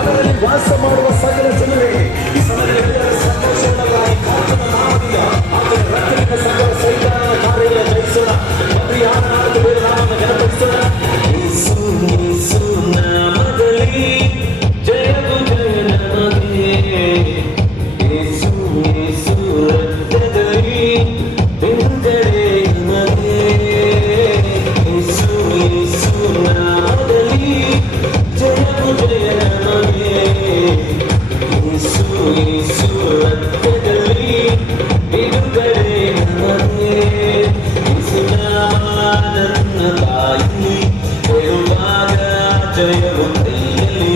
ಅದರಲ್ಲಿ ವಾಸ ಮಾಡುವ ಸಕಲ ಜನರೇ ಈ ಸಮಯದಲ್ಲಿ ಸಂತೋಷವಾಗಿ ಕರ್ತನ ನಾಮದಿಂದ ಆತನ ರಕ್ತದಿಂದ ಸಕಲ ಸೈತಾನನ ಕಾರ್ಯಗಳ ಜಯಿಸೋಣ. ಬನ್ನಿ ಆ ನಾಮದ ಬೇರೆ ನಾಮವನ್ನು ಘನಪಡಿಸೋಣ. ಯೇಸು ಯೇಸು ನಾಮದಲ್ಲಿ ಜಯವು ಜಯ ನಮಗೆ. ಯೇಸು ಯೇಸು ರಕ್ತದಲ್ಲಿ ಬಿಡುಗಡೆ ನಮಗೆ. ಯೇಸು ಯೇಸು ನಾಮದಲ್ಲಿ ಜಯವು ಜಯ ನಮಗೆ. ಯೇಸು ಯೇಸು ರಕ್ತದಲ್ಲಿ ಬಿಡುಗಡೆ ನಮಗೆ. ಯೇಸು ನಾಮ ನನ್ನ ತಾಯಿ ಹೇಳುವಾಗ ಜಯವು ಕೈಯಲ್ಲಿ.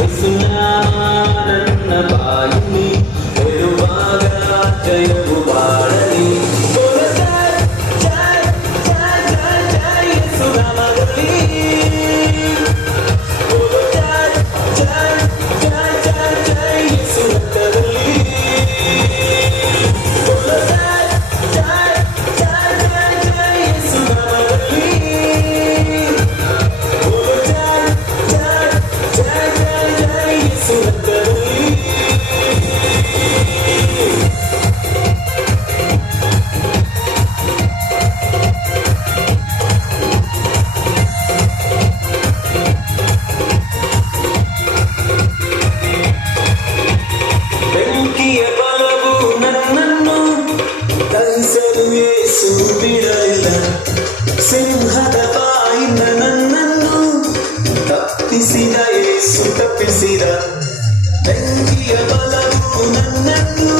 ಯೇಸು ನಾಮ ನನ್ನ ಬಾಯಿ ಹೇಳುವಾಗ ಜಯವು ಬಾಳಲಿ. ಜಯ ಜಯ ಜಯ ಜಯ ಯೇಸು ನಾಮದಲ್ಲಿ. ಬೆಂಕಿಯ ಬಲವು ನನ್ನನ್ನು ಕಲಿಸಲು ಯೇಸು ಬಿಡಲಿಲ್ಲ. ಸಿಂಹದ ಬಾಯಿಂದ ನನ್ನನ್ನು ತಪ್ಪಿಸಿದ ಯೇಸು ತಪ್ಪಿಸಿದ. ಬೆಂಕಿಯ ಬಲವು ನನ್ನನ್ನು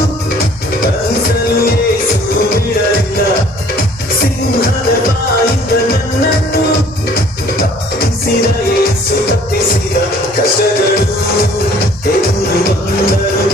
ಕಲಿಸಲು ಯೇಸು ಬಿಡಲಿಲ್ಲ. ಸಿಂಹದ ಬಾಯಿಂದ ನನ್ನನ್ನು ತಪ್ಪಿಸಿದ ಯೇಸು ತಪ್ಪಿಸಿದ. ಕಷ್ಟಗಳು ಎಂದು ಬಂದರು